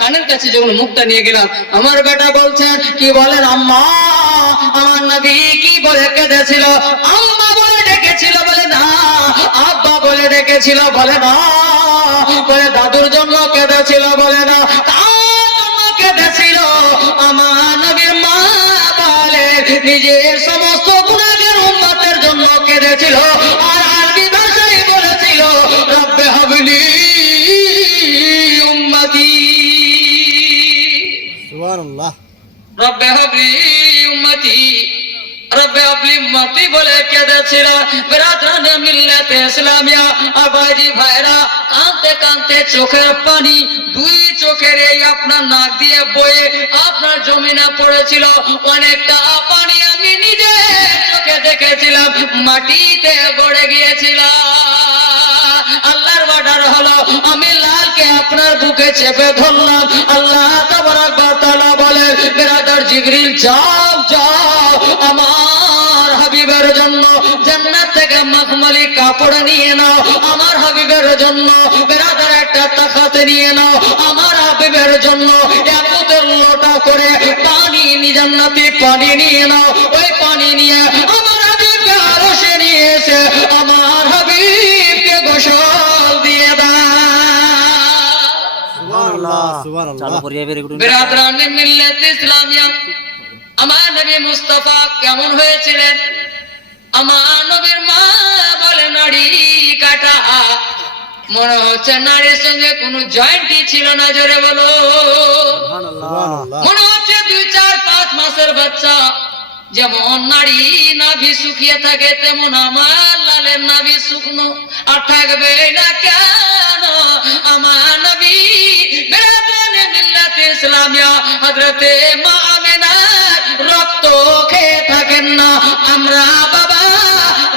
কানের কাছে যখন মুখটা নিয়ে গেলাম, আমার বেটা বলছেন, কি বলেন আম্মা? আমার নবী কি বলে কেঁদেছিল? আম্মা বলে ডেকেছিল? বলে না। আব্বা বলে ডেকেছিল? বলে না। বলে দাদুর জন্য কেঁদেছিল? বলে না। কার জন্য কেঁদেছিল? আমার নবীর মা বলে নিজের সমস্ত গুনাহের উম্মতের জন্য কেঁদেছিল। আর আরবি ভাষায় বলেছিল, রব্বে হাবলি উম্মতি, সুবহানাল্লাহ। রব্বে হাবলি উম্মতি, রব্বে হাবলি উম্মতি বলে কেঁদেছিল। বিরাদরানে মিল্লাতে ইসলামিয়া, আবাজি ভাইরা, কাঁদতে কাঁদতে চোখের পানি দুই চোখের এই আপনার নাক দিয়ে বয়ে আপনার জমিনে পড়েছিল। অনেকটা পানি আমি নিজে চোখে দেখেছিলাম, মাটিতে পড়ে গিয়েছিল। আল্লাহর অর্ডার হলো, আমি লালকে আপনার বুকে চেপে ধরলাম। আল্লাহ তাবারক ওয়া তাআলা বলেন, বিরাদর জিবরিল যাও যাও, আমার হাবিবের জন্য জান্নাত থেকে মখমলি কাপড় নিয়ে নাও। আমার হাবিবের জন্য বিরাদর একটা তাখাত নিয়ে নাও। আমার হাবিবের জন্য এক বোতল লোটা করে পানি, জান্নাতি পানি নিয়ে নাও। ওই পানি নিয়ে আমার হাবিবকে আরশে নিয়ে এসে আমার হাবিবকে গোসল দিয়ে দাও। সুবহানাল্লাহ, সুবহানাল্লাহ। বিরাদরানে মিল্লাত ইসলামিয়া, আমার নবী মুস্তাফা কেমন হয়েছিলেন? আমার নবীর মা বলে নাড়ি কাটা, মনে হচ্ছে নাড়ির সঙ্গে কোনো জয়েন্টই ছিল না। জোরে বলো। সুবহানাল্লাহ। মনে হচ্ছে 2, 4, 5 মাসের বাচ্চা যেমন নাড়ি নাভি শুকিয়ে থাকে, তেমন আমার লালের নাভি শুকনো। আর থাকবে না কেন? আমার নবী বিরাদরানে মিল্লাত ইসলামিয়া হযরতে মা আমিনার রক্ত খেয়ে থাকেন না। আমরা বাবা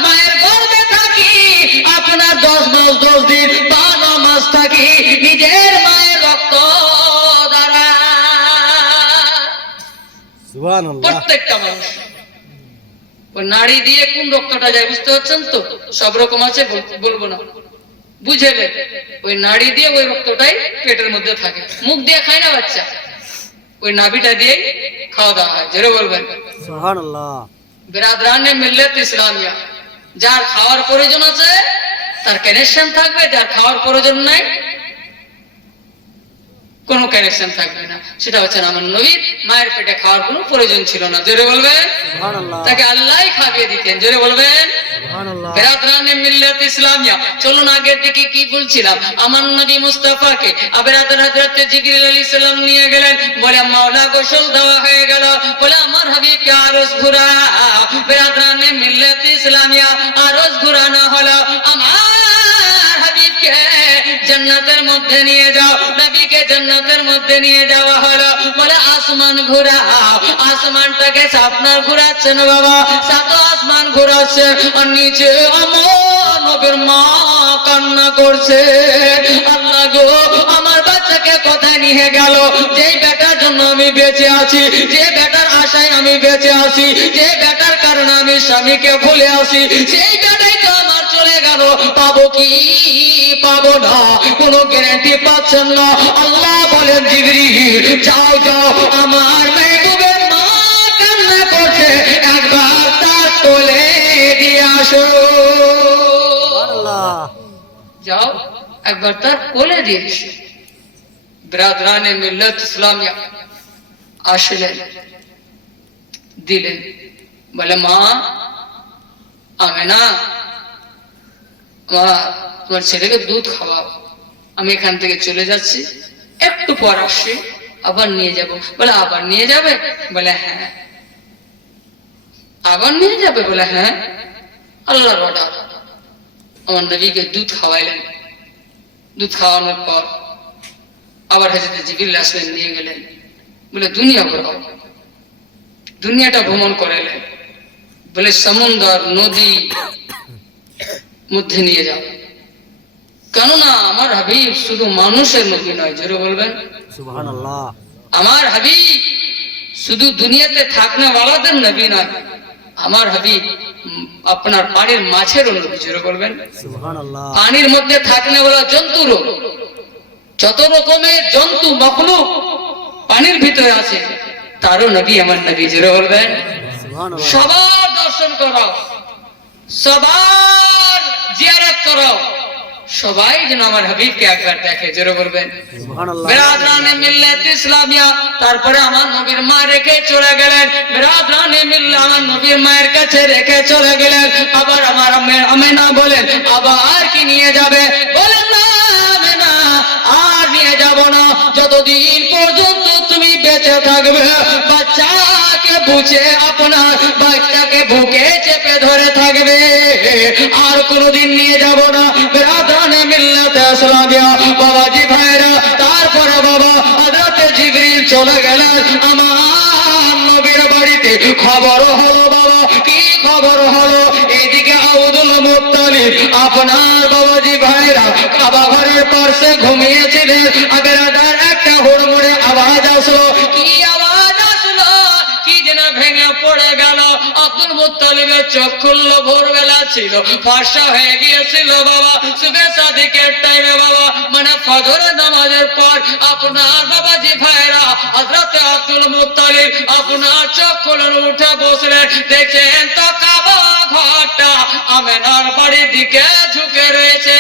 মায়ের গর্ভে থাকি, আপনার 10 মাস 10 দিন 12 মাস থাকি নিজের মায়ের রক্ত দ্বারা। সুবহানাল্লাহ। প্রত্যেকটা মানুষ ওই নাড়ি দিয়ে কোন রক্তটা যায় বুঝতে পারছেন তো? সব রকম আছে, বলবো না, বুঝেলে। ওই নাড়ি দিয়ে ওই রক্তটাই পেটের মধ্যে থাকে। মুখ দিয়ে খায় না বাচ্চা, ওই নাভিটা দিয়ে খাওয়া দাওয়া হয়। জোরে বলবেন সুবহানাল্লাহ। বিরাদরানে মিল্লাত ইসলামিয়া, যার খাওয়ার প্রয়োজন আছে তার কানেকশন থাকবে, যার খাওয়ার প্রয়োজন নাই কোনো কানেকশন থাকবে না। সেটা হচ্ছে আমার নবীর মায়ের পেটে খাওয়ার কোনো প্রয়োজন ছিল না। জোরে বলবেন সুবহানাল্লাহ। তাকে আল্লাহই খাইয়ে দিতেন। জোরে বলবেন সুবহানাল্লাহ। বিরাদরানে মিল্লাত ইসলামিয়া। চলুন আগের দিকে কি বলছিলাম। আমার নবী মুস্তাফাকে বিরাদর হযরত জিবরিল আলাইহিস সালাম নিয়ে গেলেন। বলে মাওলা গোসল দেওয়া হয়ে গেল। বলে আমার হাবিবকে আরশ ঘুরাও। বিরাদরানে মিল্লাত ইসলামিয়া আরশ ঘুরানো হলো। আমার হাবিবকে জান্নাতের মধ্যে নিয়ে যাও। নবীকে জান্নাতের মধ্যে নিয়ে যাওয়া হলো। বলে আসমান ঘোরাও। আসমানটাকে আপনার ঘোরাচ্ছেন বাবা, সাত আসমান ঘোরাচ্ছেন। আর নিচে আমার নবীর মা কান্না করছে, আল্লাহ গো আমার বাচ্চাকে কোথায় নিয়ে গেল? যেই বেটার জন্য আমি বেঁচে আছি, যে বেটার আশায় আমি বেঁচে আছি, যে বেটার কারণে আমি স্বামীকে ভুলে আসি, সেই বেটাই তো আমার চলে গেল। পাবো কি পাবো না কোনো গ্যারান্টি পাচ্ছেন না। আল্লাহ বলেন জিবরিল যাও যাও, আমার মেহবুবের মা কান্না করছে, একবার তার কোলে দিয়ে আসো। সুবহানাল্লাহ। যাও একবার তার কোলে দিয়ে এসো। বিরাদরানে মিল্লাত ইসলামিয়া আসলেন, দিলেন। বলে মা আমেনা, মা তোমার ছেলেকে দুধ খাওয়াও, আমি এখান থেকে চলে যাচ্ছি, একটু পর আসছি, আবার নিয়ে যাব। বলে আবার নিয়ে যাবে? বলে হ্যাঁ। আবার নিয়ে যাবে? বলে হ্যাঁ। আল্লাহর অর্ডার। আমার নবীকে দুধ খাওয়াইলেন। দুধ খাওয়ানোর পর আবার হযরত জিবরিল আসলেন, নিয়ে গেলেন। বলে দুনিয়া ঘোরাও। দুনিয়াটা ভ্রমণ করাইলেন। বলে সমুদ্র নদী মধ্যে নিয়ে যাও, কেননা আমার হাবিব শুধু মানুষের নবী নয়। জোরে বলবেন সুবহানাল্লাহ। আমার হাবিব শুধু দুনিয়াতে থাকনে ওয়ালাদের নবী নয়। আমার হাবিব আপনার পানির মাছেরও নবী। জোরে বলবেন সুবহানাল্লাহ। পানির মধ্যে থাকনে ওয়ালা জন্তুরও। যত রকমের জন্তু মখলুক পানির ভিতরে আছে, তারও নবী আমার নবী জোরে বলবেন সুবহানাল্লাহ। সবার দর্শন করাও, সবার জিয়ারত করাও, সবাই যেন আমার হাবিবকে একবার দেখে জোরে বলবেন সুবহানাল্লাহ। বিরাদরানে মিল্লাত ইসলামিয়া। তারপরে আমার নবীর মা রেখে চলে গেলেন, বিরাদরানে মিল্লাত আমার নবীর মায়ের কাছে রেখে চলে গেলেন। আবার আমার আমেনা বলেন, আবার কি নিয়ে যাবে? বলেন না আমেনা, আর নিয়ে যাব না, যতদিন পর্যন্ত তুমি বেঁচে থাকবে। বাচ্চাকে বুঝে আপনার বাচ্চাকে বুকে চেপে ধরে থাকবে, আর কোনোদিন নিয়ে যাব না। বিরাদরানে মিল্লাত ইসলামিয়া বাবাজি ভাইরা। তারপরে বাবা হযরত জিবরিল চলে গেলেন আমার নবীর বাড়িতে। খবর হলো বাবা, কি খবর হলো? এদিকে আব্দুল মুত্তালিব আপনার বাবাজি ভাইরা কাবা ঘরের পাশে ঘুমিয়েছিলেন। আগের একটা হুড়মুড়ে আওয়াজ আসলো। কি আওয়াজ আসলো? কি যেন ভেঙে পড়ে গেল। আব্দুল মুত্তালিবের চোখ খুললো, ভোরবেলা ছিল, ফর্সা হয়ে গিয়েছিল বাবা। সুবে সাদিকের টাইমে বাবা, মানে ফজরের নামাজের পর আপনার বাবাজি ভাইরা হযরত আব্দুল মুত্তালিব আপনার চোখ খুললেন, উঠে বসলেন। দেখেন তো কাবা ঘরটা আমেনার বাড়ির দিকে ঝুঁকে রয়েছে।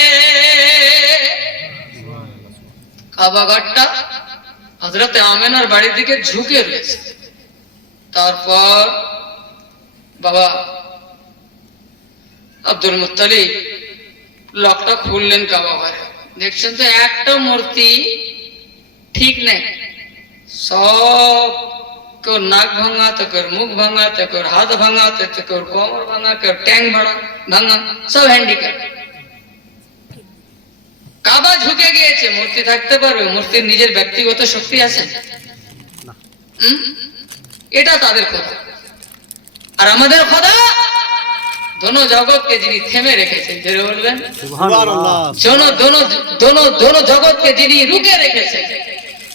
কাবা ঘরটা হযরত আমেনার বাড়ির দিকে ঝুঁকে রয়েছে। তারপর বাবা আব্দুল মুত্তালিব লকটা খুললেন কাবা ঘরে। দেখছেন তো একটা মূর্তি ঠিক নেই, সব কেউ নাক ভাঙা, তো কেউ মুখ ভাঙা, তো কেউ হাত ভাঙা, তো কেউ কোমর ভাঙা, কেউ ট্যাং ভাঙা, সব হ্যান্ডিক্যাপ। কাবা ঝুঁকে গিয়েছে, মূর্তি থাকতে পারবে? মূর্তির নিজের ব্যক্তিগত শক্তি আছে? এটা তাদের খোদা। আর আমাদের খোদা দোনো জগৎকে যিনি থেমে রেখেছেন জোরে বলবেন সুবহানাল্লাহ। দোনো জগৎকে যিনি রুকে রেখেছেন,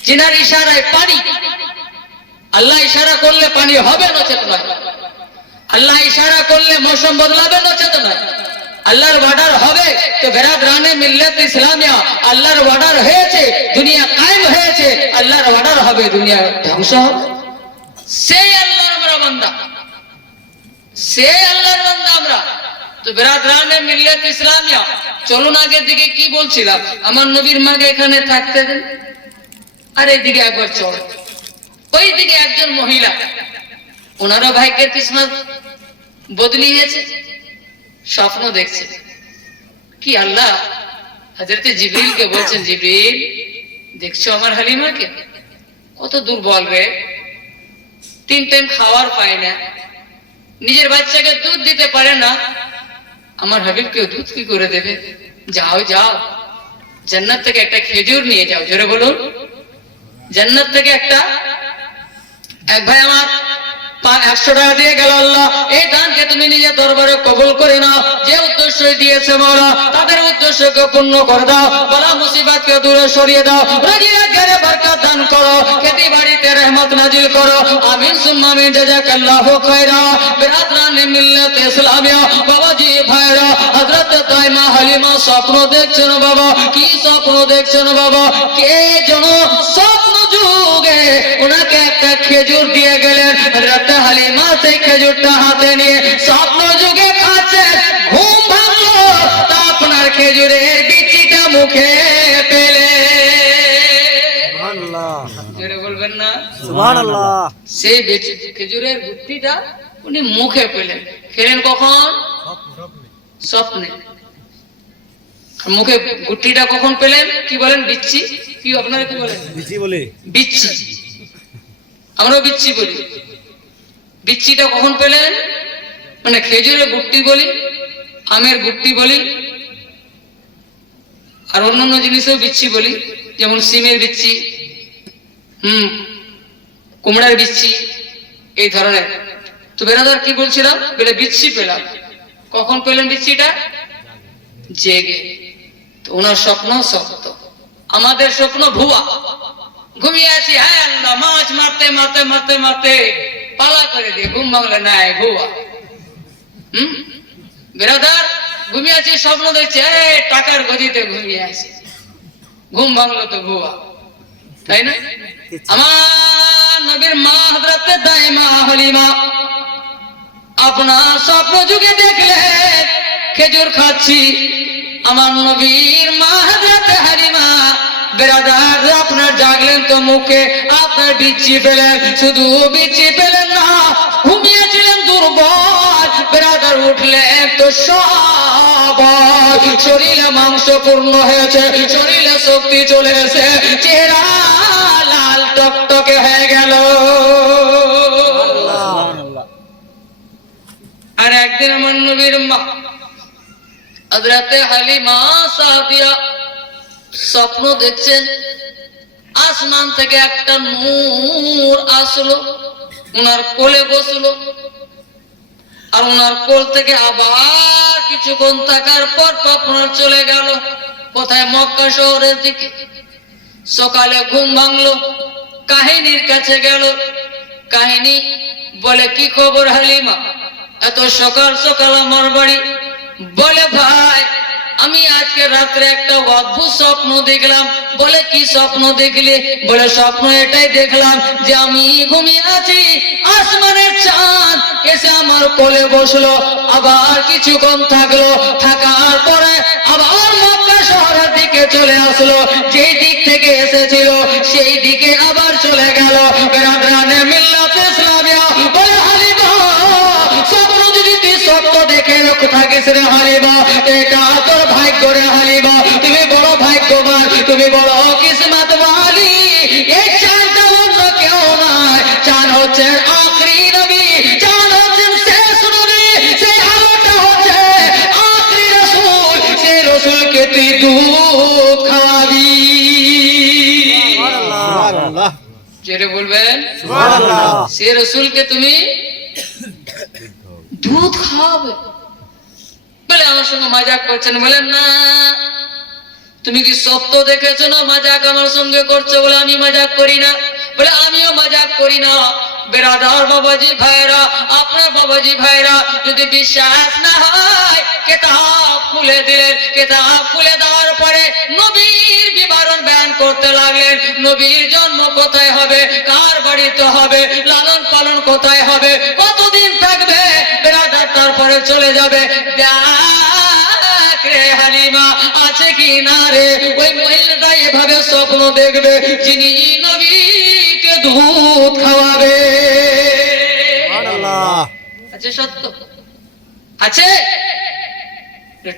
যিনার ইশারায় পানি, আল্লাহ ইশারা করলে পানি হবে, নচেত নয়। আল্লাহ ইশারা করলে মৌসুম বদলাবে, নচেত নয়। আল্লাহর অর্ডার হবে তো বিরাদরানে মিল্লাত ইসলামিয়া আল্লাহর অর্ডার হয়েছে, দুনিয়া কায়েম হয়েছে, আল্লাহর অর্ডার হবে, দুনিয়া ধ্বংস হবে। সেই আল্লাহর আমরা বান্দা, সেই আল্লাহর বান্দা আমরা। তো বিরাদরানে মিল্লাত ইসলামিয়া, চলুন আগের দিকে কি বলছিলাম, আমার নবীর মাকে এখানে থাকতে দেন। আর এইদিকে একবার চল, ওই দিকে একজন মহিলা, ওনারও ভাগ্যের কিসমত বদলি হয়েছে, স্বপ্ন দেখছে। কি আল্লাহ হযরত জিবরিলকে বলছেন, জিবরিল দেখছো আমার হালিমাকে কত দুর্বল রে, 3 টাইম খাওয়ার পায় না, নিজের বাচ্চাকে দুধ দিতে পারে না, আমার হাবিবকে দুধ কি করে দেবে? যাও যাও, জান্নাত থেকে একটা খেজুর নিয়ে যাও। জোরে বলুন, জান্নাত থেকে একটা। এক ভাই আমার 100 টাকা দিয়ে গেল, আল্লাহ এই দানকে তুমি নিজের দরবারে কবুল করে নাও। যে উদ্দেশ্য দিয়েছে মাওলা, তাদের উদ্দেশ্যকে পূর্ণ করে দাও, বালা মুসিবতকে দূরে সরিয়ে দাও, রাজিয়া ঘরে বরকত দান করো, খেতি বাড়িতে রহমত নাজিল করো। আমিন সুম্মা আমিন, জাযাকাল্লাহু খায়রা। বিরাদরানে মিল্লাত ইসলামিয়া বাবাজি ভাইরা, হযরত তাইমা হালিমা স্বপ্ন দেখছেন বাবা। কি স্বপ্ন দেখছেন বাবা? কে যেন স্বপ্ন যুগে ওনাকে একটা খেজুর দিয়ে গেলেন। হযরত হালিমা সেই খেজুরটা হাতে নিয়ে স্বপ্ন যুগে খাচ্ছে, ঘুম ভাঙলো, তা আপনার খেজুরের বিচিটা মুখে পেলে। সুবহানাল্লাহ। জোরে বলবেন না সুবহানাল্লাহ। সেই খেজুরের গুটিটা উনি মুখে পেলেন। খেলেন কখন? স্বপ্নে। মুখে গুটিটা কখন পেলেন? কি বলেন? বিচ্ছি। কি আপনারা কি বলেন? বিচি বলে। বিচ্ছি, আমরাও বিচ্ছি বলি। বিচ্ছিটা কখন পেলেন? মানে খেজুরের গুটি বলি, আমের গুটি বলি, আর অন্যান্য জিনিসেও বিচ্ছি বলি, যেমন সিমের বিচ্ছি, কুমড়ার বিচ্ছি, এই ধরনের। তো বেরাদার কি বলছিলাম, বলে বিচ্ছি পেলাম। কখন পেলেন বিচ্ছিটা? জেগে। তো ওনার স্বপ্ন সত্য, আমাদের স্বপ্ন ভুয়া। ঘুমিয়ে আছি, হ্যাঁ আল্লাহ, মাছ মারতে মারতে মারতে মারতে পালা করে দিয়ে ঘুম ভাঙলে নাই, ভুয়া। বেরাদার ঘুমিয়ে আছি, স্বপ্ন দেখছে টাকার গদিতে ঘুমিয়ে আছে। ঘুম ভাঙলো তো ভুয়া, তাই না? আমার নবীর মা হযরতে দাইমা হালিমা আপনার স্বপ্ন যুগে দেখলেন খেজুর খাচ্ছি। আমার নবীর মা হযরতে হালিমা বেরাদার আপনার জাগলেন তো মুখে আপনার বিচ্ছি পেলেন, শুধু বিচ্ছি পেলেন না, ঘুমিয়েছিলেন দুর্বল, বেরাদার উঠলেন তো সবল, শরীরে মাংস পূর্ণ হয়েছে, শরীরে শক্তি চলে এসে চেহারা লাল টকটকে হয়ে গেল। সুবহানাল্লাহ। আর একদিন আমার নবীর মা হযরতে হালিমা সাদিয়া স্বপ্ন দেখছেন, আসমান থেকে একটা নূর আসলো, ওনার কোলে বসলো, আর ওনার কোল থেকে আবার কিছুক্ষণ থাকার পর আপনার চলে গেল কোথায়? মক্কা শহরের দিকে। সকালে ঘুম ভাঙলো, কাহিনীর কাছে গেল, কাহিনী বলে কি খবর হালিমা, এত সকাল সকাল আমার বাড়ি? বলে ভাই আমি আজকে রাত্রে একটা অদ্ভুত স্বপ্ন দেখলাম। বলে কি স্বপ্ন দেখলে? বলে স্বপ্ন এটাই দেখলাম যে আমি ঘুমিয়ে আছি, আসমানের চাঁদ এসে আমার কোলে বসলো, আবার কিছুক্ষণ থাকলো, থাকার পরে আবার মক্কা শহরের দিকে চলে আসলো, যেই দিক থেকে এসেছিল সেই দিকে আবার চলে গেল। বেরাদারানে মিল্লাতে ইসলামিয়া বলে হালিমা স্বপ্ন যদি তুই সত্য দেখে থাকিস রে হালিমা, এটা তোর ভাগ্য রে হালিমা, তুমি বড় ভাগ্যবান, তুমি বড় কিসমতওয়ালি। এই চাঁদটা অন্য কেউ নয়, চাঁদ হচ্ছে আখরি নবী, চাঁদ হচ্ছে শেষ নবী, সেই আলোটা হচ্ছে আখরি রাসূল, সেই রাসূলকে তুই দুধ খাওয়াবি। সুবহানাল্লাহ। জোরে বলবেন সুবহানাল্লাহ। সেই রাসূলকে তুমি দুধ খাওয়াবে। বলে আমার সঙ্গে মজাক করছেন? বলেন না, তুমি কি সত্য দেখেছো না মজাক আমার সঙ্গে করছো? বলে আমি মজাক করি না। বলে আমিও মজাক করি না। বেরাদার বাবাজি ভাইরা, আপনার বাবাজি ভাইরা, যদি বিশ্বাস না হয় কিতাব খুলে দিলেন, কিতাব খুলে দেওয়ার পরে নবীর বিবরণ বয়ান করতে লাগলেন। নবীর জন্ম কোথায় হবে, কার বাড়িতে হবে, লালন পালন কোথায় হবে, কতদিন থাকবে, বেরাদার তারপরে চলে যাবে। দেখ রে হালিমা আছে কি না রে, ওই মহিলাটা এভাবে স্বপ্ন দেখবে যিনি নবীকে দুধ খাওয়াবে। সুবহানাল্লাহ। আছে সত্য আছে?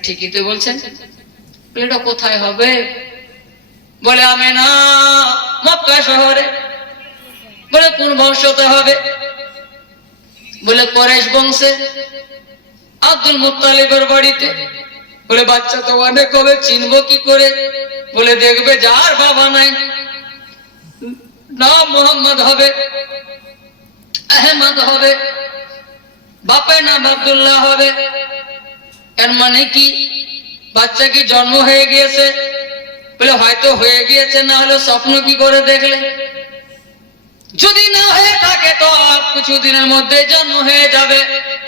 ঠিকই তো বলছেন। বলে এটা কোথায় হবে? বলে আমেনা মক্কা শহরে। বলে কোন বংশতে হবে? বলে কুরাইশ বংশে, আব্দুল মুত্তালিবের বাড়িতে। বলে বাচ্চা তো অনেক হবে, চিনবো কি করে? বলে দেখবে যার বাবা নাই, নাম মোহাম্মদ হবে, আহমদ হবে, বাপের নাম আব্দুল্লাহ হবে। এর মানে কি বাচ্চা কি জন্ম হয়ে গিয়েছে? বলে হয়তো হয়ে গিয়েছে, না হলে স্বপ্ন কি করে দেখলে? যদি না হয়ে থাকে তো কিছুদিনের মধ্যে জন্ম হয়ে যাবে।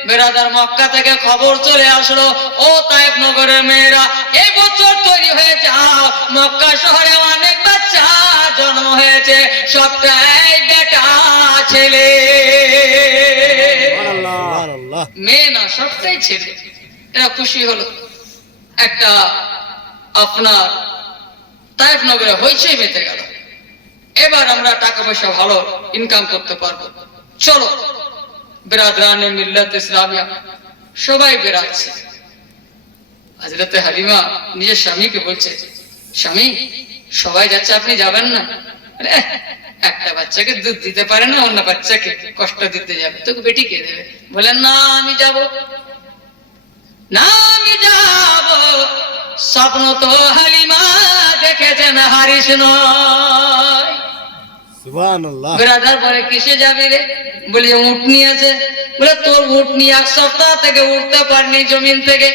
বেরাদার মক্কা থেকে খবর চলে আসলো, ও তায়েফ নগরের মেয়েরা এই বছর তৈরি হয়ে যাও, মক্কা শহরে অনেক বাচ্চা জন্ম হয়েছে, সবটাই বেটা ছেলে। সুবহানাল্লাহ। মেয়ে না, সবটাই ছেলে। এরা খুশি হলো। একটা আপনার তায়েফ নগরে হইচই মেতে গেল। এবার আমরা টাকা পয়সা ভালো ইনকাম করতে পারবো, চলো। বেরাদরানে মিল্লাত ইসলামিয়া সবাই বেরাচ্ছে। হযরতে হালিমা নিজের স্বামীকে বলছে, স্বামী সবাই যাচ্ছে, আপনি যাবেন না? আরে, একটা বাচ্চাকে দুধ দিতে পারে না, অন্য বাচ্চাকে কষ্ট দিতে যাবে, তোকে বেটি কে দেবে? বলেন না আমি যাব না, আমি যাব। স্বপ্ন তো হালিমা দেখেছেন, হারিস নয়। সুবহানাল্লাহ। বেরাদার পরে কিসে যাবি রে? বলি উট নিয়ে আছে। বলে তোর উট নিয়ে এক সপ্তাহ থেকে উঠতে পারনি জমিন থেকে।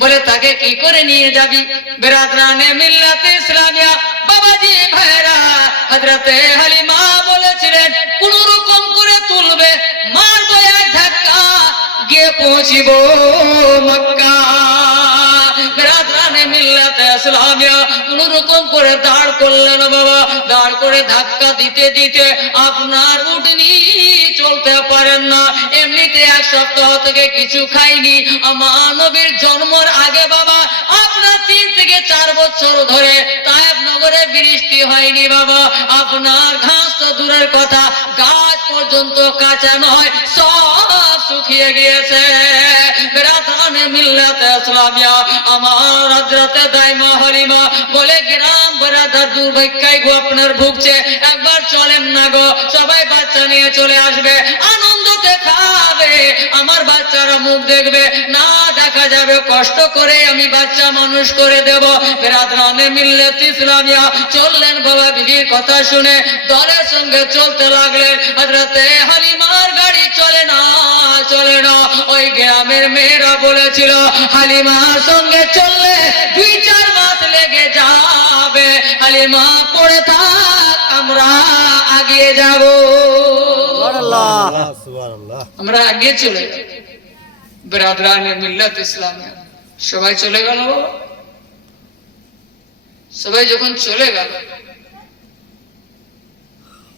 বলে তাকে কি করে নিয়ে যাবি? বেরাদরানে মিল্লাতে ইসলামিয়া বাবাজি ভাইরা, হযরতে হালিমা বলেছিলেন কোন রকম করে তুলবে, মারবো এক ধাক্কা, গিয়ে পৌঁছিব মক্কা। বেরাদরানে মিল্লাতে ইসলামিয়া কোন রকম করে দাঁড় করলেন বাবা। দাঁড় করে ধাক্কা দিতে দিতে আপনার উঠনি চলতে পারেন না। এমনিতে এক সপ্তাহ থেকে কিছু খাইনি। আমার নবীর জন্মের আগে বাবা আপনার 3 থেকে 4 বছর ধরে তায়েফ নগরে বৃষ্টি হয়নি বাবা। আপনার ঘাস তো দূরের কথা, গাছ পর্যন্ত কাঁচা নয়, সব শুকিয়ে গিয়েছে। বেরাদানে মিল্লাতে ইসলামিয়া আমার হযরতে দাইমা হালিমা বলে, গ্রাম বেরাদার দুর্ভিক্ষায় গো আপনার ভুগছে, একবার চলেন না গো, সবাই বাচ্চা নিয়ে চলে আসবে, আনন্দতে খাবে, আমার বাচ্চারা মুখ দেখবে না, দেখা যাবে কষ্ট করে আমি বাচ্চা মানুষ করে দেব। বেরাদানে মিল্লাতে ইসলামিয়া চললেন বাবা বিবির কথা শুনে, দলের সঙ্গে চলতে লাগলেন। হযরতে হালিমার গাড়ি চলে না, চলে না। ওই গ্রামের মেয়েরা বলেছিল হালিমার সঙ্গে চললে 2-4 মাস লেগে যাবে, হালিমা পড়ে থাক, আমরা আগিয়ে যাব, সুবহানাল্লাহ সুবহানাল্লাহ। আমরা আগিয়ে চলে যাব। বেরাদানে মিল্লাত ইসলামিয়া সবাই চলে গেল। সবাই যখন চলে গেল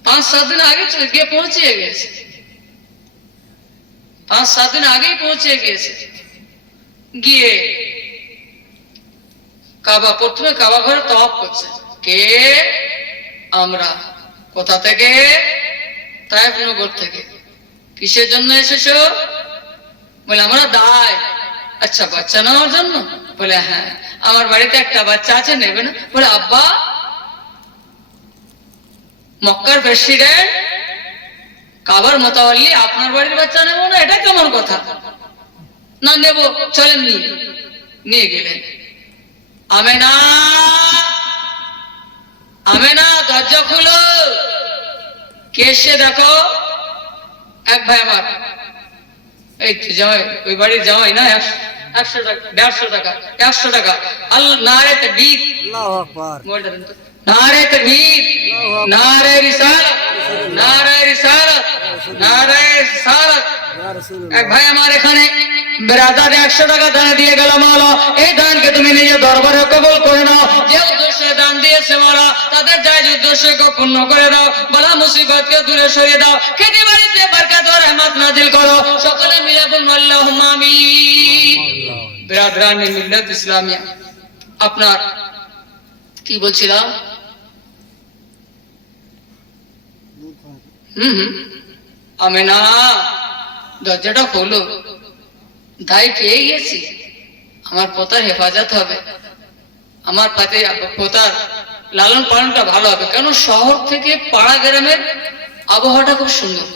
5-7 দিন আগে গিয়ে পৌঁছে গেছে, 5-7 দিন আগেই পৌঁছে গিয়েছে। গিয়ে কাবা, প্রথমে কাবা ঘরে তওয়াফ করছে। কে? আমরা। কোথা থেকে? তায়েফ নগর থেকে। কিসের জন্য এসেছো? বলে আমরা দায়। আচ্ছা, বাচ্চা নেওয়ার জন্য? বলে হ্যাঁ। আমার বাড়িতে একটা বাচ্চা আছে, নেবে না? বলে আব্বা, মক্কার প্রেসিডেন্ট, কাবার মোতাওয়াল্লি, আপনার বাড়ির বাচ্চা নেব না, এটা কেমন কথা? না নেব, চলেন নিয়ে গেলেন। আমেনা, আমেনা দরজা খুলো। কে এসে দেখো? এক ভাই আমার, এই জামাই, ওই বাড়ির জামাই না, 100 টাকা, 150 টাকা, 100 টাকা। আল্লাহ, নারে তাকবীর, আল্লাহু আকবার। নারে তাকবীর, নারে রিসালাত, নারে রিসালাত, নারে রিসালাত। ইয়া রাসূলুল্লাহ। এক ভাই আমার এখানে বেরাদারে 100 টাকা দান দিয়ে গেল। মাওলা, এই দানকে তুমি নিজের দরবারে কবুল করে নাও। যে উদ্দেশ্যে দান দিয়েছে মাওলা, তাদের জায়েজ উদ্দেশ্যকে পূর্ণ করে দাও। বালা মুসিবতকে দূরে সরিয়ে দাও। খেতে বাড়িতে বরকত ও রহমত নাজিল করো। সকলে মিলে বলুন আল্লাহুম্মা আমিন। বেরাদারানে মিল্লাত ইসলামিয়া, আপনার কি বলছিলাম? আমেনা দরজাটা খোলো, দায় পেয়ে গেছি, আমার পোতার হেফাজত হবে, আমার পোতার লালন পালনটা ভালো হবে। কেন শহর থেকে পাড়া গ্রামের আবহাওয়াটা খুব সুন্দর,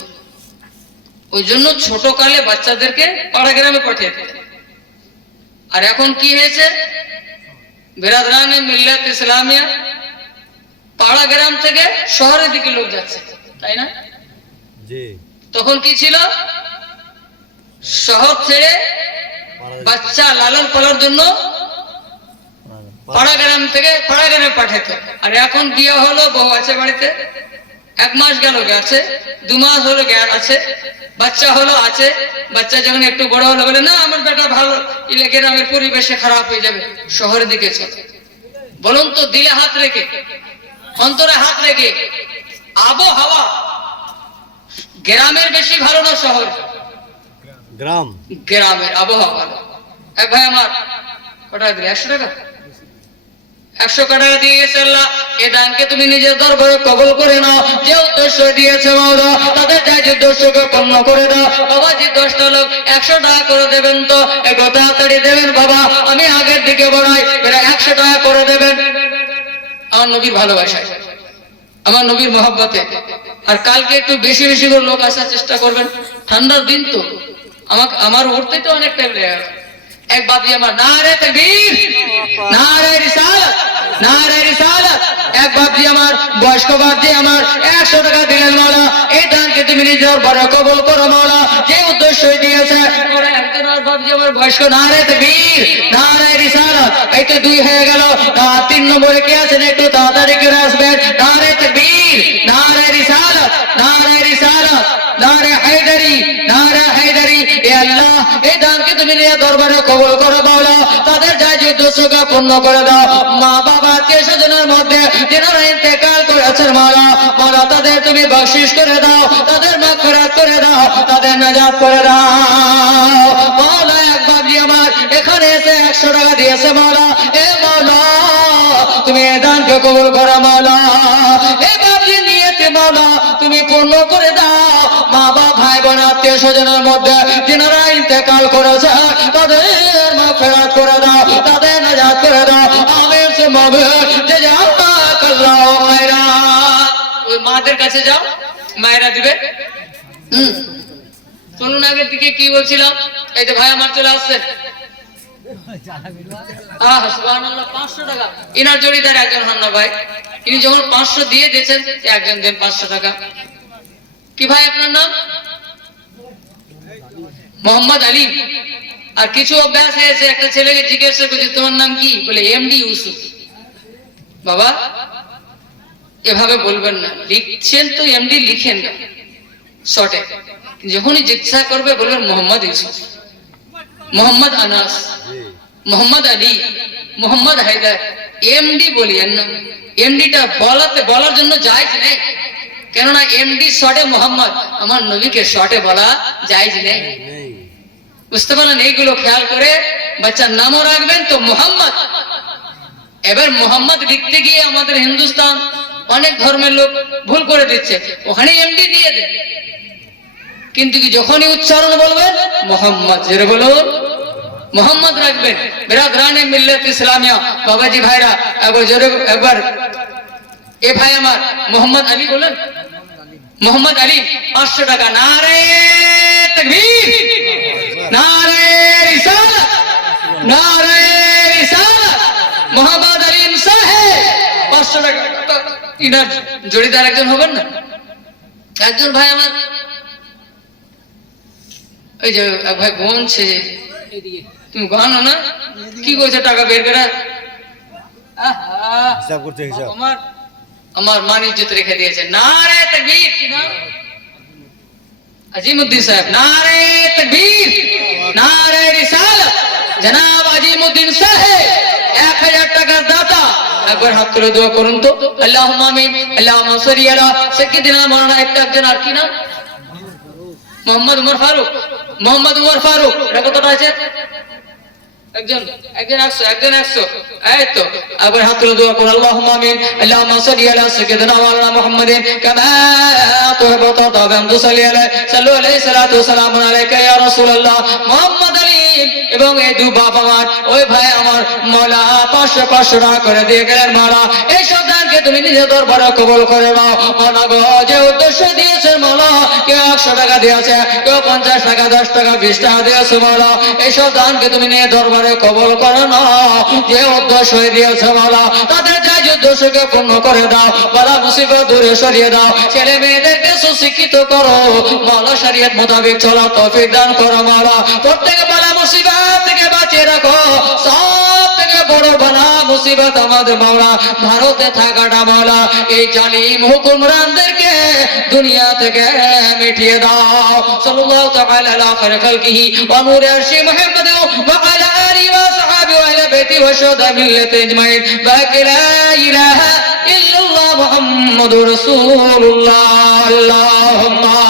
ওই জন্য ছোট কালে বাচ্চাদেরকে পাড়া গ্রামে পাঠিয়ে দিতেন। আর এখন কি হয়েছে? বেরাদারানে মিল্লাত ইসলামিয়া পাড়া গ্রাম থেকে শহরের দিকে লোক যাচ্ছে, তাই না? জি। তখন কি ছিল? শহর ছেড়ে বাচ্চা লালন পালনের জন্য পাড়া গ্রাম থেকে পাড়া গ্রামে পাঠাতো। আর এখন বিয়ে হলো, বউ আছে বাড়িতে, 1 মাস গেল গেছে, 2 মাস হলো আছে, বাচ্চা হলো আছে। বাচ্চা যখন একটু বড় হলো বলে না আমার বেটা ভালো, গ্রামের পরিবেশে খারাপ হয়ে যাবে, শহরের দিকে চলে। বলুন তো, দিলে হাত রেখে, অন্তরে হাত রেখে, আবহাওয়া গ্রামের বেশি ভালো না শহর? গ্রাম। গ্রামের আবহাওয়া ভালো। এক ভাই আমার কটা দিলে? 100 টাকা, 100 টাকা দিয়ে গেছে। আল্লাহ, এই দানকে তুমি নিজের দরবারে কবুল করে নাও। যে উদ্দেশ্য দিয়েছে মাওলা, তাদের জায়েজ উদ্দেশ্যকে পূর্ণ করে দাও। বাবা জি 10টা লোক 100 টাকা করে দেবেন তো? একটু তাড়াতাড়ি দেবেন বাবা, আমি আগের দিকে বাড়াই। 100 টাকা করে দেবেন আমার নবীর ভালোবাসায়, আমার নবীর মহব্বতে। আর কালকে একটু বেশি বেশি করে লোক আসার চেষ্টা করবেন, ঠান্ডার দিন তো, আমার উঠতে তো অনেক টাইম লেগে গেল। এক বাপজি আমার নারে তাকবীর, নারে রিসালাত, নারে রিসালাত। এক বাপজি আমার, বয়স্ক বাপজি আমার 100 টাকা দিলেন। মাওলা, এই দানকে তুমি নিজের বড় কবুল করো মাওলা, যে উদ্দেশ্য দিয়েছে। ওরা একজন আর বাপজি আমার বয়স্ক, নারে তাকবীর, নারে রিসালাত। এই তো 2 হয়ে গেল। 3 নম্বরে কে আছেন? একটু তাড়াতাড়ি করে আসবেন। নারে তাকবীর, নারে রিসালাত, নারে রিসালাত, নারে হায়দারি, নারে হায়দারি। এ আল্লাহ, এই দানকে তুমি তুমি নিয়ে দরবারে কবুল করো মাওলা, তাদের যা উদ্দেশ্যকে পূর্ণ করে দাও। মা বাবা আত্মীয় স্বজনের মধ্যে যারা ইন্তেকাল করেছেন মাওলা, মাওলা তাদের তুমি বখশিশ করে দাও, তাদের মাগফিরাত করে দাও, তাদের নাজাত করে দাও মাওলা। এক বাবজি আমার এখানে এসে 100 টাকা দিয়েছে মাওলা, এ মাওলা তুমি এ দানকে কবুল করো মাওলা। এ বাবজি নিয়েছে মাওলা তুমি পূর্ণ করে দাও। মা বাবা ভাই বোন আত্মীয় স্বজনের মধ্যে যারা ইন্তেকাল করেছে তাদের মাগফিরাত করে দাও, তাদের নাজাত করে দাও। আমিন সুম্মা আমিন। জাযাকাল্লাহু খায়রা। ওই মাদের কাছে যাও, মায়েরা দিবে। চলুন আগের দিকে কি বলছিলাম, এই যে ভাই আমার চলে আসছে। সুবহানাল্লাহ, 500 টাকা ইনার জড়িদার একজন হন না ভাই, ইনি যখন 500 দিয়ে দিয়েছেন একজন দেন 500 টাকা। কি ভাই আপনার নাম? মোহাম্মদ আলী। আর কিছু অভ্যাস হয়েছে, একটা ছেলেকে জিজ্ঞাসা করছে তোমার নাম কি, বলে এমডি ইউসুফ। বাবা এভাবে বলবেন না, লিখছেন তো এমডি লিখেন না শর্টে, যখনই জিজ্ঞাসা করবে বলবেন মোহাম্মদ ইউসুফ, মোহাম্মদ আনাস, মোহাম্মদ আলী, মোহাম্মদ হায়দার। এমডি বলিয়েন না, এমডিটা বলার জন্য জায়েজ নেই, কেননা এমডি শর্টে মোহাম্মদ, আমার নবীকে শর্টে বলা জায়েজ নেই। বুঝতে পারলেন? এইগুলো খেয়াল করে বাচ্চার নামও রাখবেন তো মোহাম্মদ। এবার মোহাম্মদ লিখতে গিয়ে আমাদের হিন্দুস্তান অনেক ধর্মের লোক ভুল করে দিচ্ছে, ওখানে এমডি দিয়ে দেয়, কিন্তু কি যখনই উচ্চারণ বলবেন মোহাম্মদ জেরে বলুন, মোহাম্মদ রাখবেন। বিরাদরানে মিল্লাত ইসলামিয়া বাবাজি ভাইরা একবার জোরে একবার, এ ভাই আমার মোহাম্মদ আলী বলেন, মোহাম্মদ আলী 500 টাকা। নারে তাকবীর, নারে রিসালাত, নারে রিসালাত। মোহাম্মদ আলী সাহেব 500 টাকা। ইনার জড়িদার একজন হবেন না? একজন ভাই আমার ওই যে এক ভাই গুনছে, তুমি গানো না, কি বলছে টাকা বের করে হিসাব করতে হিসাব। আমার মান ইজ্জত রেখে দিয়েছে। নারে তাকবীর। কি নাম? আজিমউদ্দিন সাহেব। নারে তাকবীর, নারে রিসালাত। জনাব আজিমউদ্দিন সাহেব 1000 টাকার দাতা। একবার হাত তুলে দোয়া করুন তো, আল্লাহুম্মা আমিন। আল্লাহুম্মা সাল্লি আলা সাইয়্যিদিনা মাওলানা। একজন আর কি নাম? মোহাম্মদ উমর ফারুক। মোহাম্মদ উমর ফারুক। এটা কতটা আছে? একজন 100। এই তো একবার হাত তুলে দোয়া করুন, আল্লাহুম্মা আমিন। আল্লাহুম্মা সাল্লি আলা সাইয়্যিদিনা মাওলানা মুহাম্মাদিন কামা তুহিব্বু ওয়া তারদা আন তুসাল্লি আলাইহি সাল্লু আলাইহি সাল্লাতু ওয়া সালামু আলাইকা ইয়া রাসূলুল্লাহ। মোহাম্মদ আলী এবং এই দু বাপ আমার, ওই ভাই আমার মাওলা 500 টাকা করে দিয়ে গেলেন। মাওলা এই সন্তানকে তুমি নিজের দরবারে কবুল করে নাও মাওলা গো। যে উদ্দেশ্য দিয়েছেন মাওলা, কেউ 100 টাকা দিয়েছে, কেউ 50 টাকা, 10 টাকা, 20 টাকা দিয়েছে মাওলা, এই সন্তানকে তুমি নিয়ে দরবারে কবুল করে নাও। যে উদ্দেশ্য দিয়েছে মাওলা, তাদের যাই উদ্দেশ্যকে পূর্ণ করে দাও, বালা মুসিবত দূরে সরিয়ে দাও, ছেলে মেয়েদেরকে সুশিক্ষিত করো মাওলা, শরীয়ত মোতাবেক চলার তৌফিক দান করো মাওলা। প্রত্যেক বালা মুসিবত থেকে বাঁচিয়ে রাখো। সব থেকে বড় বালা মুসিবত আমাদের মাওলা ভারতে থাকাটা মাওলা, এই জালিম হুকুমরানদেরকে দুনিয়া থেকে মিটিয়ে দাও। সাল্লাল্লাহু তাআলা আলা খায়রি খালকিহি ওয়া নূরি আরশি মুহাম্মাদ ওয়া আলা আলিহি ওয়া সাহবিহি ওয়া আহলি বাইতি ওয়া শুহাদা মিল্লাতি আজমাইন। বাকি লা ইলাহা ইল্লাল্লাহ মুহাম্মাদুর রাসূলুল্লাহ। আল্লাহুম্মা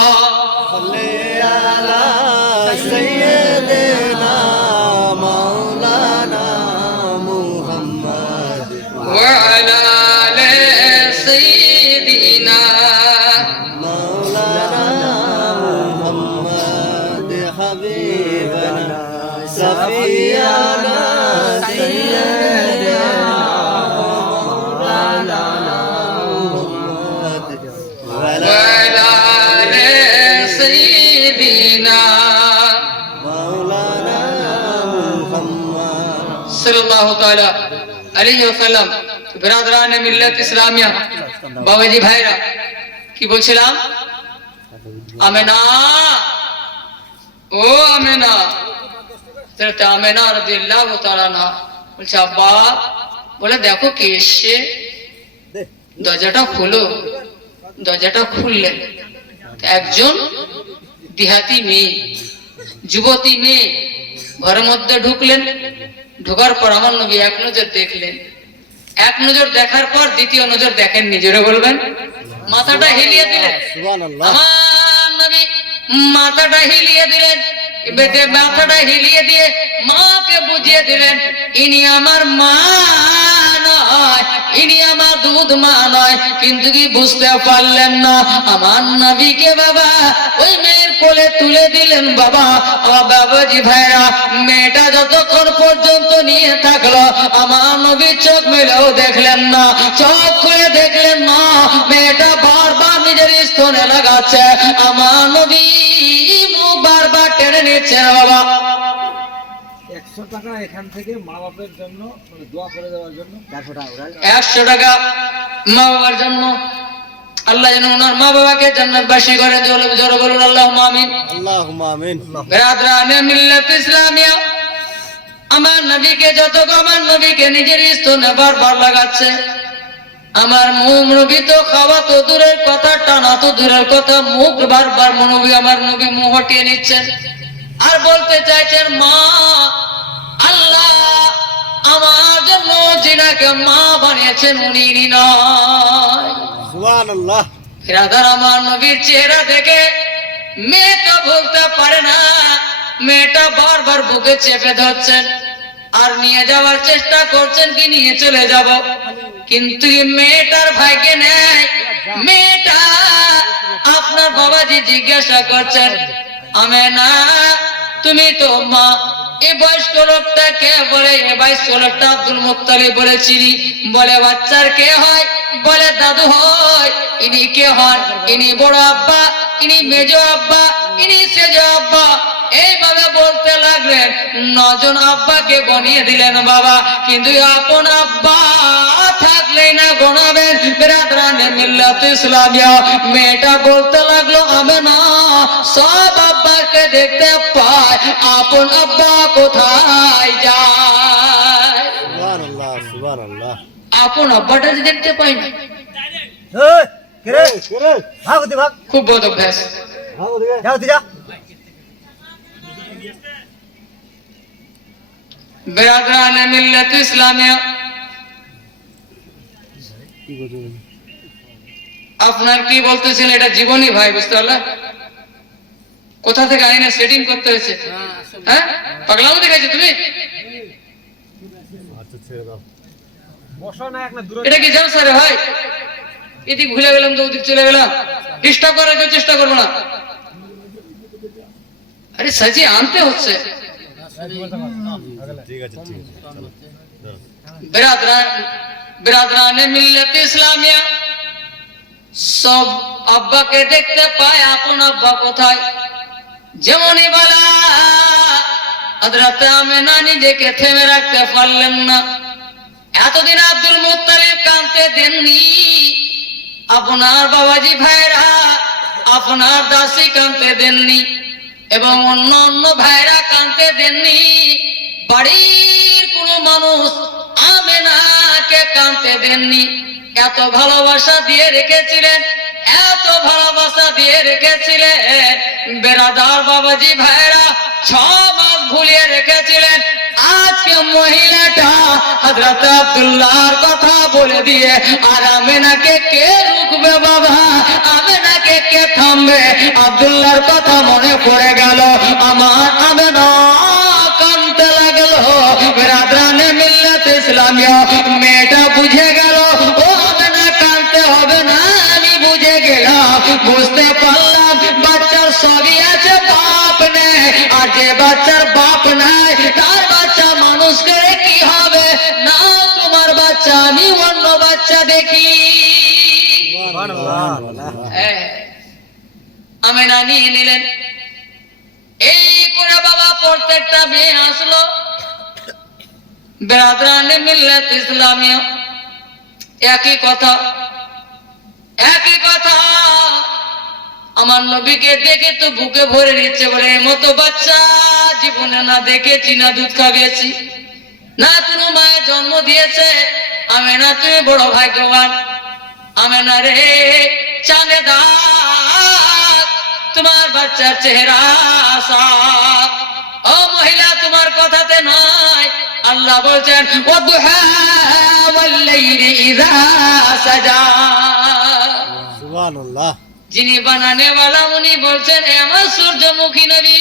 সাল্লি আলা সাইয়্যিদিনা মাওলানা মুহাম্মদ ওয়া আলা আলি সাইয়্যিদিনা মাওলানা মুহাম্মদ হাবিবানা সফিয়ানা সাইয়্যিদিনা মাওলানা মুহাম্মদ ওয়া আলা আলি সাইয়্যিদিনা মাওলানা মুহাম্মদ সাল্লাল্লাহু তাআলা আলাইহি ওয়াসাল্লাম। বিরাদরানে মিল্লাত ইসলামিয়া বাবাজি ভাইরা, কি বলছিলাম? আমেনা, ও আমেনা, হযরত আমেনা রাদিয়াল্লাহু তাআলা আনহা বলছে, আব্বা, বলে দেখো কে এসেছে, দরজাটা খুলো। দরজাটা খুললেন, একজন দেহাতি মেয়ে, যুবতী মেয়ে, ঘরের মধ্যে ঢুকলেন, ঢোকার পর আমার নবী এক নজর দেখলেন। এক নজর দেখার পর দ্বিতীয় নজর দেখেননি, জোরে বলবেন। মাথাটা হিলিয়ে দিলেন, সুবহানাল্লাহ। আমার নবী মাথাটা হিলিয়ে দিলেন। বেটে মাথাটা হিলিয়ে দিয়ে মাকে বুঝিয়ে দিলেন, ইনি আমার মা নয়, ইনি আমার দুধ মা নয়। কিন্তু কি বুঝতে পারলেন না আমার নবীকে বাবা ওই মেয়ের কোলে তুলে দিলেন। বাবা বাবাজি ভাইরা, মেয়েটা যতক্ষণ পর্যন্ত নিয়ে থাকলো আমার নবী চোখ মেলেও দেখলেন না। চোখ খুলে দেখলেন না, মেয়েটা বারবার নিজের স্তনে লাগাচ্ছে। আমার নবী মুখ বারবার টেনে নিচ্ছে বাবা। 100 টাকা এখান থেকে মা বাপের জন্য মানে দোয়া করে দেওয়ার জন্য 400 টাকা 100 টাকা মা বাবার জন্য। আল্লাহ যেন ওনার মা বাবাকে জান্নাতবাসী করে। জোরে বলুন আল্লাহুম্মা আমিন। আল্লাহুম্মা আমিন। বিরাদরানে মিল্লাত ইসলামিয়া, আমার নবীকে আমার নবীকে নিজের স্তনে বারবার লাগাচ্ছে। আমার নবী তো খাওয়া তো দূরের কথা, টানা তো দূরের কথা, মুখ বারবার আমার নবী মুখ হটিয়ে নিচ্ছেন আর বলতে চাইছেন, মা আল্লাহ আমার জন্য যিনাকে মা বানিয়েছেন উনি নয়। সুবহানাল্লাহ। বিরাদার, আমার নবীর চেহারা দেখে মেয়েটা বলতে পারে না। মেয়েটা বারবার বুকে চেপে ধরছেন আর নিয়ে যাওয়ার চেষ্টা করছেন কি নিয়ে চলে যাব, কিন্তু মেয়েটার ভাগ্যে নেই। মেয়েটা আপনার বাবাজি জিজ্ঞাসা করছেন, আমেনা তুমি তো মা। এই বয়স্ক লোকটা কে? বলে এই বয়স্ক লোকটা আব্দুল মুত্তালিব বলেছিলি। বলে বাচ্চার কে হয়? বলে দাদু হয়। ইনি কে হন? ইনি বড় আব্বা, ইনি মেজ আব্বা, ইনি সেজ আব্বা। এইভাবে বলতে লাগলেন। 9 জন আব্বাকে গনিয়ে দিলেন বাবা, কিন্তু আপন আব্বা থাকলেই না গনাবেন। বিরাদরানে মিল্লাত ইসলামিয়া, মেয়েটা বলতে লাগলো, আমি না সব আব্বাকে দেখতে পাই, আপন আব্বা কোথায় যায়? সুবহানাল্লাহ, সুবহানাল্লাহ। আপন আব্বাটা যে দেখতে পাই না, এই কে রে ভাগ ওদিকে ভাগ খুব বদ অভ্যাস। ভাগ ওদিকে যাও তুই যা বিরাদরানে মিল্লাত ইসলামিয়া, আপনার কি বলতেছেন এটা জীবনী ভাই, বুঝতে পারলেন? কোথা থেকে আইনে সেটিং করতে হয়েছে? হ্যাঁ, পাগলামো দেখাইছো তুমি? আচ্ছা ছেড়ে দাও। বসো না এক না দূরে এটা কি জলসা রে ভাই? এদিক ভুলে গেলাম তো ওদিক চলে গেলাম। ডিস্টার্ব করার কেউ চেষ্টা করবো না। আরে সাজিয়ে আনতে হচ্ছে। ঠিক আছে, ঠিক আছে। বিরাদরানে মিল্লাত ইসলামিয়া, সব আব্বাকে দেখতে পায়, আপন আব্বা কোথায়? যেমনই বলা হযরত আমেনা নিজেকে থেমে রাখতে পারলেন না। এতদিন আব্দুল মুত্তালিব কাঁদতে দেননি, আপনার বাবাজি ভাইরা আপনার দাসী কাঁদতে দেননি, এবং অন্য অন্য ভাইরা কাঁদতে দেননি। বাড়ির কোনো মানুষ আমেনাকে কাঁদতে দেননি। এত ভালোবাসা দিয়ে রেখেছিলেন, এত ভালোবাসা দিয়ে রেখেছিলেন। বেরাদার বাবাজি ভাইরা 6 মাস ভুলিয়ে রেখেছিলেন। আজকে মহিলাটা হযরত আব্দুল্লাহর কথা বলে দিয়ে আর আমেনাকে কে রুকবে বাবা? আমেনাকে কে থামবে? আব্দুল্লাহর কথা মনে পড়ে গেল, আমার আমেনা কাঁদতে লাগলো। বিরাদরানে মিল্লাত ইসলামিয়া, মেয়েটা বুঝে গেল ও আমেনা কাঁদতে হবে না, আমি বুঝে গেলাম, বুঝতে পারলাম বাচ্চার সবই আছে, বাপ নেই। আর যে বাচ্চার বাপ নাই তার বাচ্চা মানুষ করে কি হবে? না তোমার বাচ্চা, আমি অন্য বাচ্চা দেখি। হ্যাঁ, আমেনা নিয়ে নিলেন। এই করে বাবা প্রত্যেকটা মেয়ে আসলো। বিরাদরানে মিল্লাত ইসলামিয়া, একই কথা, একই কথা। আমার নবীকে দেখে তো বুকে ভরে নিচ্ছে, বলে এই মতো বাচ্চা জীবনে না দেখেছি, না দুধ খাইয়েছি, না কোনো মায়ের জন্ম দিয়েছে। আমেনা তুমি বড় ভাগ্যবান। আমেনা রে, চাঁদে দাগ তোমার বাচ্চার চেহারা সাফ। ও মহিলা তোমার কথাতে নয়। আল্লাহ বলছেন ওয়াদুহা ওয়াল লাইলি ইযা সাজা। সুবহানাল্লাহ। যিনি বানানে वाला উনি বলছেন এ আমার সূর্যমুখী নবী,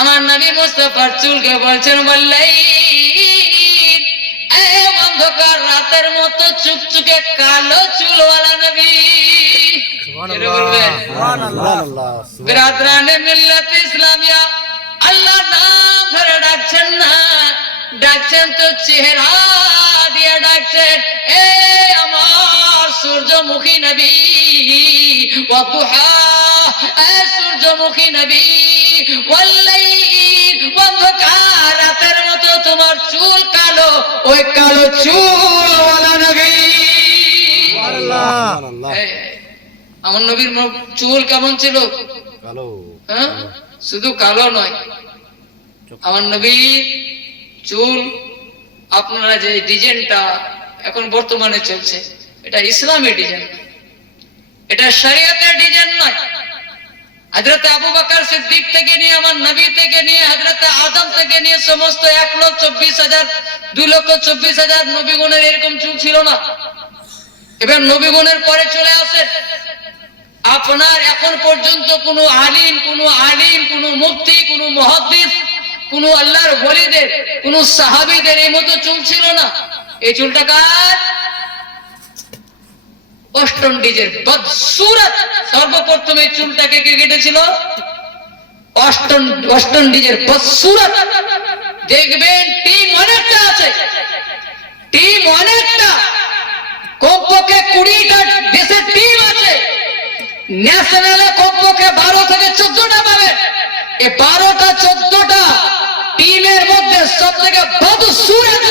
আমার নবী মুস্তাফার চুলকে বলছেন ওয়াল্লাইল, এ অন্ধকার রাতের মতো চুকচুকে কালো চুলওয়ালা নবী। সুবহানাল্লাহ। বিরাদরানে মিল্লাত ইসলামিয়া, আল্লাহ নাম ধরে ডাকছেন না, ডাকছেন তো চেহারা দিয়ে ডাকছেন, এ আমার সূর্যমুখী নবী। ওয়াদুহা, এ সূর্যমুখী নবী, ওয়াল্লাইল, অন্ধকার রাতের মতো তোমার চুল কালো, ওই কালো চুলওয়ালা নবী। সুবহানাল্লাহ। এই, আমার নবীর চুল কেমন ছিল? কালো। হ্যাঁ, শুধু কালো নয়, আমার নবীর চুল, আপনারা যে ডিজাইনটা এখন বর্তমানে চলছে, এটা ইসলামের ডিজাইন, এটা শরিয়তের ডিজাইন নয়। হযরত আবু বকর সিদ্দিক থেকে নিয়ে, আমার নবী থেকে নিয়ে, হযরত আদম থেকে নিয়ে সমস্ত 1,24,000 2,24,000 নবীগণের এরকম চুল ছিল না। এবার নবীগণের পরে চলে আসে আপনার এখন পর্যন্ত কোনো আলিম, কোনো মুফতি, কোনো মুহাদ্দিস, কোনো আল্লাহর ওলিদের, কোনো সাহাবীদের এই মতো চুল ছিল না। এই চুলটা কার? অষ্টন্ডিজের বদসুরত। সর্বপ্রথম এই চুলটাকে কে কেটেছিল? অষ্টন্ডিজের বদসুরত। দেখবেন টিম অনেকটা আছে, টিম অনেকটা, কমপক্ষে 20টা দেশের টিম আছে। ন্যাশনালে কমপক্ষে 12 থেকে 14টা পাবে। এই 12টা 14টা টিমের মধ্যে সব থেকে বদসুরত